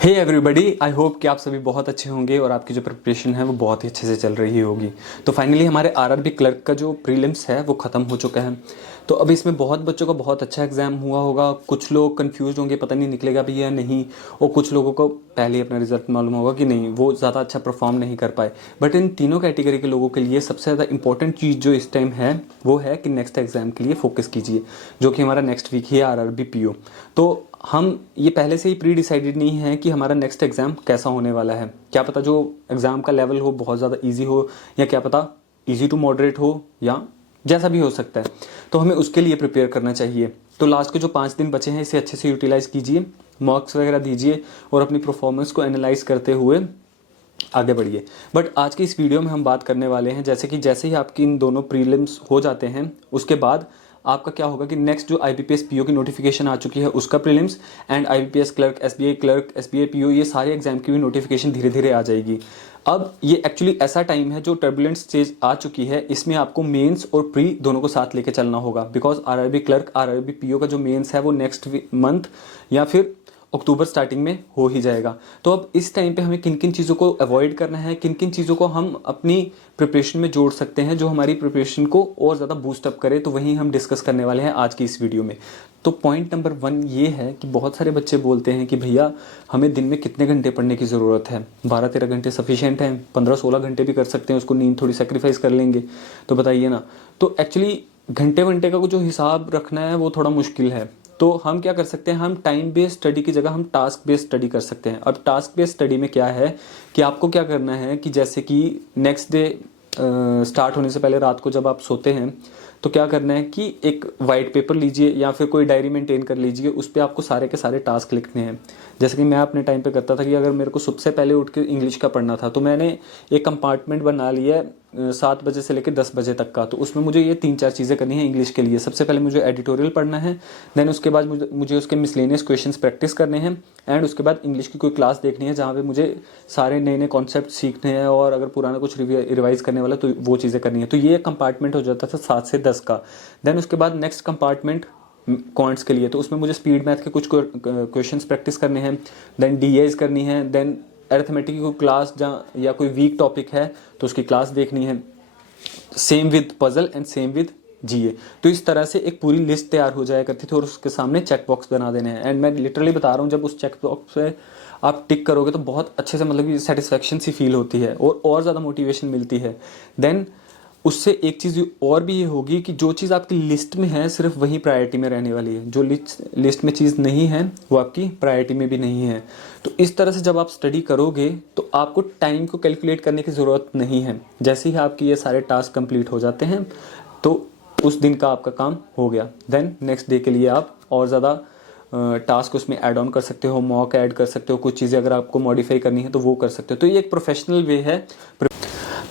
Hey everybody, I hope कि आप सभी बहुत अच्छे होंगे और आपकी जो प्रिपरेशन है वो बहुत ही अच्छे से चल रही होगी। तो फाइनली हमारे आरआरबी क्लर्क का जो प्रीलिम्स है वो ख़त्म हो चुका है। तो अब इसमें बहुत बच्चों का बहुत अच्छा एग्जाम हुआ होगा। कुछ लोग कंफ्यूज होंगे, पता नहीं निकलेगा भी या नहीं, और कुछ लोगों को पहले ही अपना रिजल्ट मालूम होगा कि नहीं, वो ज़्यादा अच्छा परफॉर्म नहीं कर पाए। बट इन तीनों कैटेगरी के लोगों के लिए सबसे ज़्यादा इंपॉर्टेंट चीज़ जो इस टाइम है वो है कि नेक्स्ट एग्जाम के लिए फोकस कीजिए, जो कि हमारा नेक्स्ट वीक ही है, आरआरबी पीओ। तो हम ये पहले से ही प्री डिसाइडेड नहीं है कि हमारा नेक्स्ट एग्ज़ाम कैसा होने वाला है। क्या पता जो एग्ज़ाम का लेवल हो बहुत ज़्यादा इजी हो, या क्या पता इजी टू मॉडरेट हो, या जैसा भी हो सकता है। तो हमें उसके लिए प्रिपेयर करना चाहिए। तो लास्ट के जो 5 दिन बचे हैं इसे अच्छे से यूटिलाइज़ कीजिए, मॉक्स वगैरह दीजिए और अपनी परफॉर्मेंस को एनालाइज करते हुए आगे बढ़िए। बट आज की इस वीडियो में हम बात करने वाले हैं जैसे ही आपकी इन दोनों प्रीलिम्स हो जाते हैं उसके बाद आपका क्या होगा कि नेक्स्ट जो आईबीपीएस पीओ की नोटिफिकेशन आ चुकी है उसका prelims, and IBPS clerk SBI PO, ये सारे एग्जाम की भी नोटिफिकेशन धीरे धीरे आ जाएगी। अब ये एक्चुअली ऐसा टाइम है जो टर्बुलेंट स्टेज आ चुकी है, इसमें आपको मेंस और प्री दोनों को साथ लेके चलना होगा। Because RRB clerk RRB PO का जो मेंस है वो नेक्स्ट मंथ या फिर अक्टूबर स्टार्टिंग में हो ही जाएगा। तो अब इस टाइम पे हमें किन किन चीज़ों को अवॉइड करना है, किन किन चीज़ों को हम अपनी प्रिपरेशन में जोड़ सकते हैं जो हमारी प्रिपरेशन को और ज़्यादा बूस्टअप करे, तो वही हम डिस्कस करने वाले हैं आज की इस वीडियो में। तो पॉइंट नंबर 1 ये है कि बहुत सारे बच्चे बोलते हैं कि भैया हमें दिन में कितने घंटे पढ़ने की ज़रूरत है। 12-13 घंटे सफिशिएंट हैं, 15-16 घंटे भी कर सकते हैं, उसको नींद थोड़ी सेक्रीफाइस कर लेंगे। तो बताइए ना। तो एक्चुअली घंटे घंटे का जो हिसाब रखना है वो थोड़ा मुश्किल है। तो हम क्या कर सकते हैं, हम टाइम बेस्ड स्टडी की जगह हम टास्क बेस्ड स्टडी कर सकते हैं। अब टास्क बेस्ड स्टडी में क्या है कि आपको क्या करना है कि जैसे कि नेक्स्ट डे स्टार्ट होने से पहले रात को जब आप सोते हैं तो क्या करना है कि एक वाइट पेपर लीजिए या फिर कोई डायरी मेंटेन कर लीजिए, उस पर आपको सारे के सारे टास्क लिखने हैं। जैसे कि मैं अपने टाइम पे करता था कि अगर मेरे को सबसे पहले उठ के इंग्लिश का पढ़ना था तो मैंने एक कंपार्टमेंट बना लिया है 7 बजे से लेकर 10 बजे तक का। तो उसमें मुझे ये 3-4 चीज़ें करनी है इंग्लिश के लिए। सबसे पहले मुझे एडिटोरियल पढ़ना है, देन उसके बाद मुझे उसके मिसलेनियस क्वेश्चंस प्रैक्टिस करने हैं, एंड उसके बाद इंग्लिश की कोई क्लास देखनी है जहाँ पे मुझे सारे नए नए कॉन्सेप्ट सीखने हैं, और अगर पुराना कुछ रिवाइज करने वाला तो वो चीज़ें करनी है। तो ये कंपार्टमेंट हो जाता था 7 से 10 का। देन उसके बाद नेक्स्ट कंपार्टमेंट क्वांट्स के लिए, तो उसमें मुझे स्पीड मैथ के कुछ क्वेश्चंस प्रैक्टिस करने हैं, देन डीएस करनी है, देन अरिथमेटिक की कोई क्लास जहाँ या कोई वीक टॉपिक है तो उसकी क्लास देखनी है, same with puzzle and same with GA. तो इस तरह से एक पूरी लिस्ट तैयार हो जाया करती थी और उसके सामने चेक बॉक्स बना देने हैं। एंड मैं लिटरली बता रहा हूँ, जब उस चेक बॉक्स पे आप टिक करोगे तो बहुत अच्छे से मतलब कि सेटिस्फेक्शन सी फील होती है और ज़्यादा मोटिवेशन मिलती है। देन उससे एक चीज़ और भी ये होगी कि जो चीज़ आपकी लिस्ट में है सिर्फ वही प्रायोरिटी में रहने वाली है, जो लिस्ट में चीज़ नहीं है वो आपकी प्रायोरिटी में भी नहीं है। तो इस तरह से जब आप स्टडी करोगे तो आपको टाइम को कैलकुलेट करने की ज़रूरत नहीं है। जैसे ही आपके ये सारे टास्क कंप्लीट हो जाते हैं तो उस दिन का आपका काम हो गया। देन नेक्स्ट डे के लिए आप और ज़्यादा टास्क उसमें ऐड ऑन कर सकते हो, मॉक ऐड कर सकते हो, कुछ चीज़ें अगर आपको मॉडिफाई करनी है तो वो कर सकते हो। तो ये एक प्रोफेशनल वे है।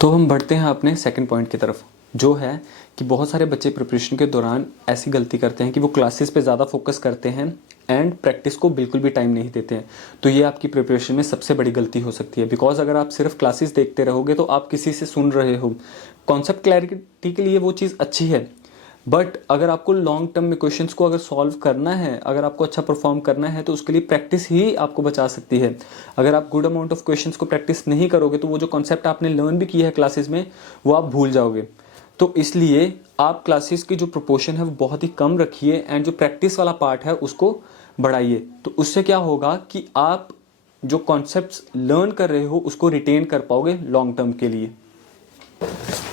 तो हम बढ़ते हैं अपने सेकंड पॉइंट की तरफ, जो है कि बहुत सारे बच्चे प्रिपरेशन के दौरान ऐसी गलती करते हैं कि वो क्लासेस पे ज़्यादा फोकस करते हैं एंड प्रैक्टिस को बिल्कुल भी टाइम नहीं देते हैं। तो ये आपकी प्रिपरेशन में सबसे बड़ी गलती हो सकती है। बिकॉज अगर आप सिर्फ क्लासेस देखते रहोगे तो आप किसी से सुन रहे हो, कॉन्सेप्ट क्लैरिटी के लिए वो चीज़ अच्छी है, बट अगर आपको लॉन्ग टर्म में क्वेश्चंस को अगर सॉल्व करना है, अगर आपको अच्छा परफॉर्म करना है तो उसके लिए प्रैक्टिस ही आपको बचा सकती है। अगर आप गुड अमाउंट ऑफ क्वेश्चंस को प्रैक्टिस नहीं करोगे तो वो जो कॉन्सेप्ट आपने लर्न भी किया है क्लासेस में वो आप भूल जाओगे। तो इसलिए आप क्लासेस की जो प्रोपोर्शन है वो बहुत ही कम रखिए एंड जो प्रैक्टिस वाला पार्ट है उसको बढ़ाइए। तो उससे क्या होगा कि आप जो कॉन्सेप्ट्स लर्न कर रहे हो उसको रिटेन कर पाओगे लॉन्ग टर्म के लिए।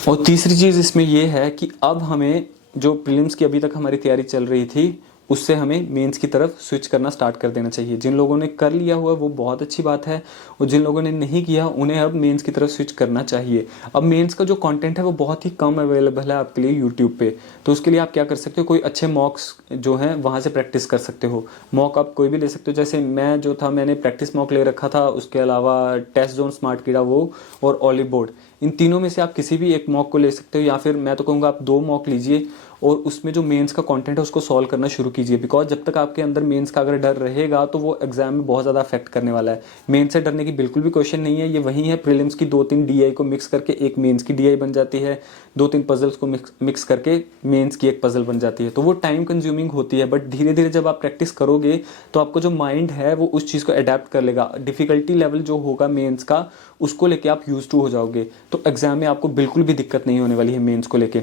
और तीसरी चीज़ इसमें यह है कि अब हमें जो प्रीलिम्स की अभी तक हमारी तैयारी चल रही थी उससे हमें मेंस की तरफ स्विच करना स्टार्ट कर देना चाहिए। जिन लोगों ने कर लिया हुआ वो बहुत अच्छी बात है, और जिन लोगों ने नहीं किया उन्हें अब मेंस की तरफ स्विच करना चाहिए। अब मेंस का जो कंटेंट है वो बहुत ही कम अवेलेबल है आपके लिए यूट्यूब पे। तो उसके लिए आप क्या कर सकते हो, कोई अच्छे मॉक्स जो हैं वहाँ से प्रैक्टिस कर सकते हो। मॉक आप कोई भी ले सकते हो, जैसे मैं जो था मैंने प्रैक्टिस मॉक ले रखा था, उसके अलावा टेस्ट जोन, स्मार्ट कीड़ा वो और ऑलिव बोर्ड, इन तीनों में से आप किसी भी एक मॉक को ले सकते हो, या फिर मैं तो कहूँगा आप 2 मॉक लीजिए और उसमें जो मेंस का कंटेंट है उसको सॉल्व करना शुरू कीजिए। बिकॉज जब तक आपके अंदर मेंस का अगर डर रहेगा तो वो एग्जाम में बहुत ज़्यादा अफेक्ट करने वाला है। मेंस से डरने की बिल्कुल भी क्वेश्चन नहीं है, ये वही है प्रीलिम्स की 2-3 डीआई को मिक्स करके एक मेंस की डीआई बन जाती है, 2-3 पजल्स को मिक्स करके मेंस की एक पजल बन जाती है। तो वो टाइम कंज्यूमिंग होती है, बट धीरे धीरे जब आप प्रैक्टिस करोगे तो आपको जो माइंड है वो उस चीज़ को अडेप्ट कर लेगा। डिफिकल्टी लेवल जो होगा मेंस का उसको लेके आप यूज टू हो जाओगे, तो एग्जाम में आपको बिल्कुल भी दिक्कत नहीं होने वाली है मेंस को लेके।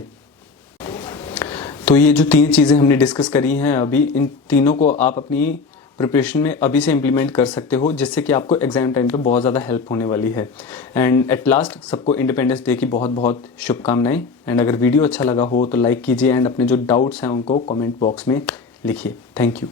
तो ये जो 3 चीज़ें हमने डिस्कस करी हैं अभी, इन तीनों को आप अपनी प्रिपरेशन में अभी से इम्प्लीमेंट कर सकते हो, जिससे कि आपको एग्जाम टाइम पे बहुत ज़्यादा हेल्प होने वाली है। एंड एट लास्ट सबको इंडिपेंडेंस डे की बहुत बहुत शुभकामनाएं। एंड अगर वीडियो अच्छा लगा हो तो लाइक कीजिए एंड अपने जो डाउट्स हैं उनको कमेंट बॉक्स में लिखिए। Thank you.